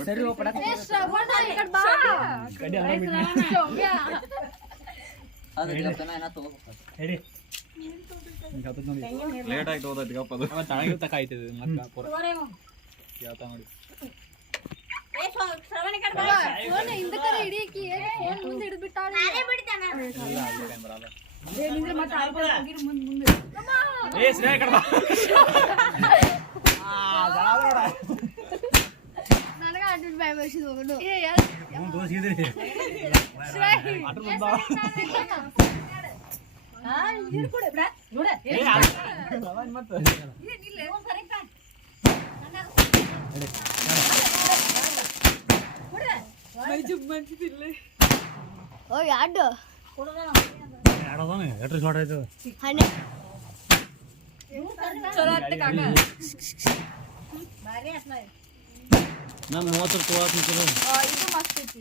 ಸರಿ ಹೋಗ್ಬಿಡ ಲೇಟ್ ಆಯ್ತು ಹೋದೈತಿ ಗಪ್ಪ ಅದು ತಳಗ ತಕ ಆಯ್ತದ ಮತ್ತ ಪೂರ ಕೇಳ್ತಾ ನೋಡಿ ಫೋನ್ ಹಿಂದಕರ ಹಿಡಿಯಕಿ ಫೋನ್ ಮುಂದೆ ಹಿಡಿದು ಬಿಟ್ಟಾಳ ನಾನೇ ಬಿಡ್ತಾನ ಏ ನಿಂದ್ರೆ ಮತ್ತೆ ಆಲ್ಕೋಲ್ ಹೋಗಿರು ಮುಂದೆ ಏ ಶ್ರೇಯ ಕಡ್ದ ಜಾವಡ ನನಗ ಅಡ್ಮಿಟ್ ಬೈ ಬರ್ಸಿದ ಹೋಗಡು ಏ ಅವ್ನು ದೋಸಿದ್ರಿ ಶ್ರೇಯ ಆಟೋ ಬಂದ ಹಾ ನೀರು ಕೊಡು ಬ್ರಾ ನೋಡ ಏ ಅವಾಜ್ ಮತ್ತೆ ಏ ನಿಲ್ಲ ಸರಿ ಕಾ ಓ ಯಾಡು ಯಾಡೋದಾನೆ ಎಟ್ರ ಶಾರ್ಟ್ ಆಯ್ತು ಹನೆ ಚಲೋ ಅತ್ತೆ ಕಾಕ ಬಾರಿ ಅಸ್ನಾಯ್ ನಾನು 30 ರೂಪಾಯಿ ಇದು ಮಸ್ತ್ ಐತಿ